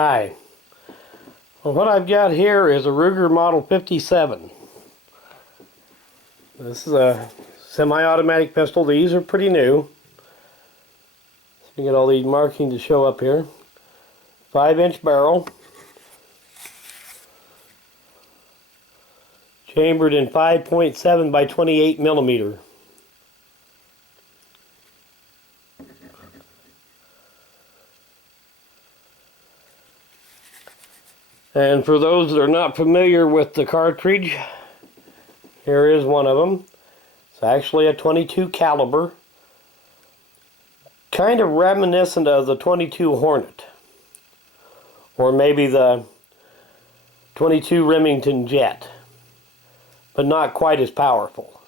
Hi. Well, what I've got here is a Ruger Model 57. This is a semi-automatic pistol. These are pretty new. So you get all these markings to show up here. 5-inch barrel. Chambered in 5.7 by 28 millimeter. And for those that are not familiar with the cartridge, here is one of them. It's actually a 22 caliber, kind of reminiscent of the 22 Hornet, or maybe the 22 Remington Jet, but not quite as powerful.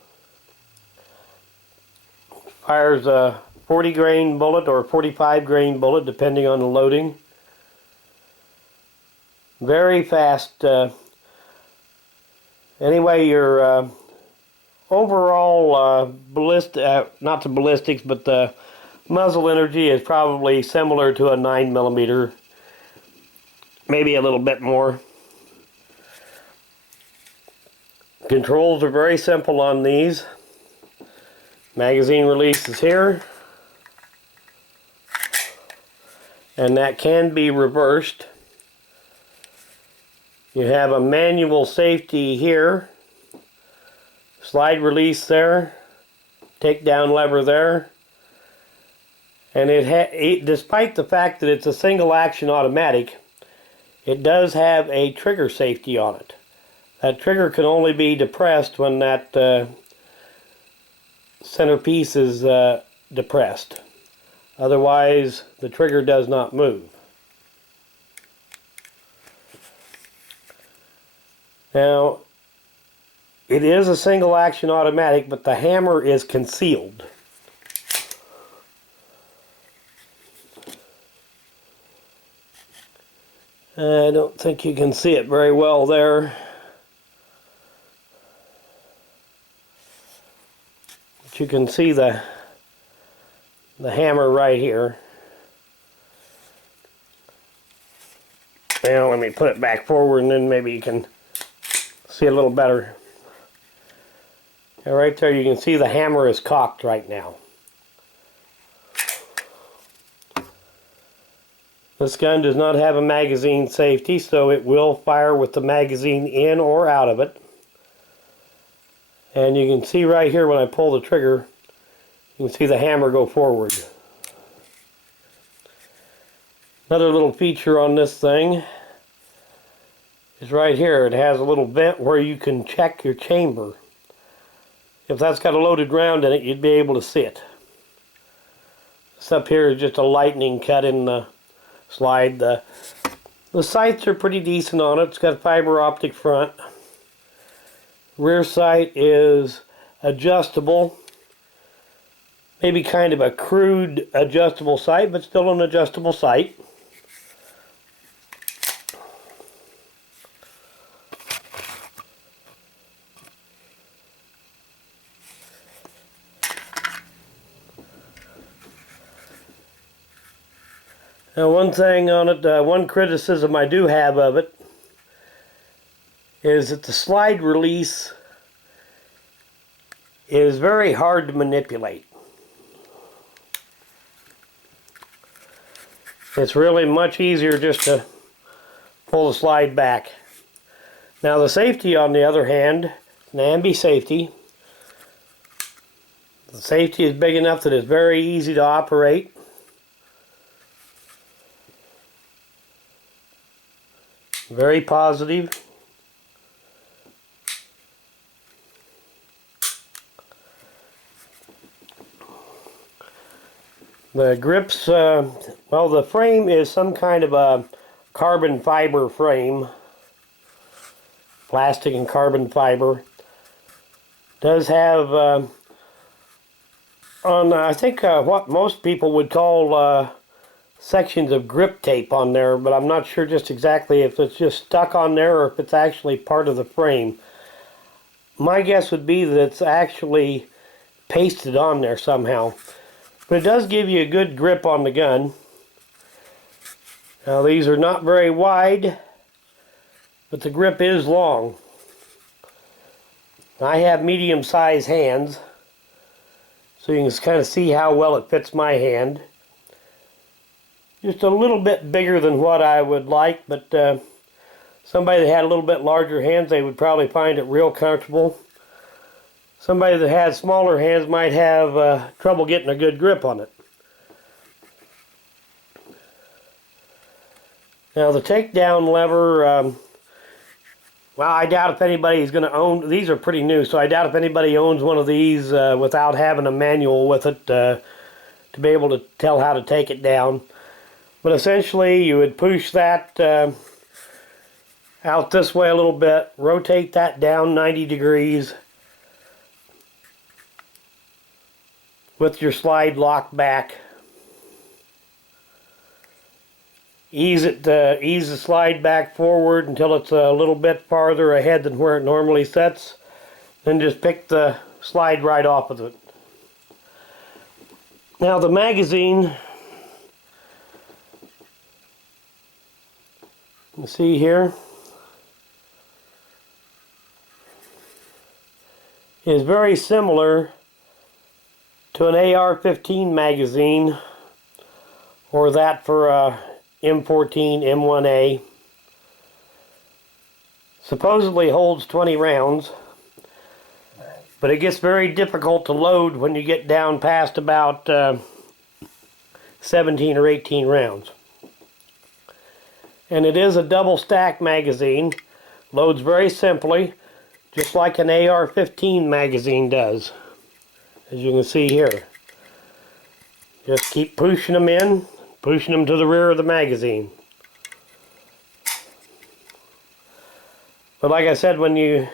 Fires a 40 grain bullet or 45 grain bullet depending on the loading. Very fast. Anyway, your overall not the ballistics, but the muzzle energy is probably similar to a 9mm, maybe a little bit more. Controls are very simple on these. Magazine release is here, and that can be reversed. You have a manual safety here, slide release there, takedown lever there, and despite the fact that it's a single action automatic, it does have a trigger safety on it. That trigger can only be depressed when that centerpiece is depressed. Otherwise, the trigger does not move. Now, it is a single action automatic, but the hammer is concealed. I don't think you can see it very well there. But you can see the hammer right here. Now let me put it back forward and then maybe you can see a little better. And right there you can see the hammer is cocked right now. This gun does not have a magazine safety, so it will fire with the magazine in or out of it. And you can see right here when I pull the trigger, you can see the hammer go forward. Another little feature on this thing is right here. It has a little vent where you can check your chamber. If that's got a loaded round in it, you'd be able to see it. This up here is just a lightning cut in the slide. The sights are pretty decent on it. It's got a fiber optic front. Rear sight is adjustable. Maybe kind of a crude adjustable sight, but still an adjustable sight. Now, one thing on it, one criticism I do have of it is that the slide release is very hard to manipulate. It's really much easier just to pull the slide back. Now, the safety, on the other hand, an ambi safety. The safety is big enough that it's very easy to operate. Very positive. The grips, well, the frame is some kind of a carbon fiber frame. Plastic and carbon fiber. Does have on, I think, what most people would call sections of grip tape on there, but I'm not sure just exactly if it's just stuck on there or if it's actually part of the frame. My guess would be that it's actually pasted on there somehow. But it does give you a good grip on the gun. Now these are not very wide, but the grip is long. I have medium-sized hands, so you can kind of see how well it fits my hand. Just a little bit bigger than what I would like, but somebody that had a little bit larger hands, they would probably find it real comfortable. Somebody that has smaller hands might have trouble getting a good grip on it. Now the takedown lever, well, I doubt if anybody's going to own, these are pretty new, so I doubt if anybody owns one of these without having a manual with it to be able to tell how to take it down. But essentially, you would push that out this way a little bit, rotate that down 90 degrees with your slide lock back. Ease the slide back forward until it's a little bit farther ahead than where it normally sets. Then just pick the slide right off of it. Now the magazine, you see here, is very similar to an AR-15 magazine, or that for a M14 M1A. Supposedly holds 20 rounds, but it gets very difficult to load when you get down past about 17 or 18 rounds. And it is a double stack magazine, loads very simply, just like an AR-15 magazine does, as you can see here. Just keep pushing them in, pushing them to the rear of the magazine. But like I said, when you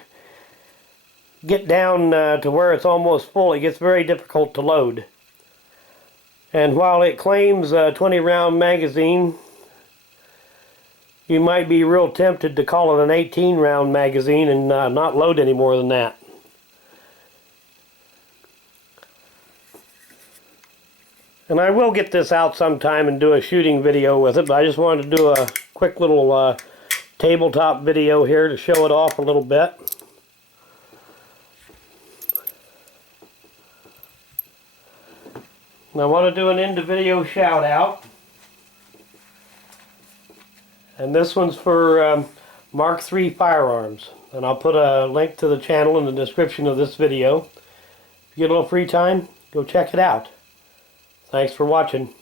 get down to where it's almost full, it gets very difficult to load. And while it claims a 20 round magazine, you might be real tempted to call it an 18 round magazine and not load any more than that. And I will get this out sometime and do a shooting video with it, but I just wanted to do a quick little tabletop video here to show it off a little bit. And I want to do an end of video shout out. And this one's for Mark III Firearms. And I'll put a link to the channel in the description of this video. If you get a little free time, go check it out. Thanks for watching.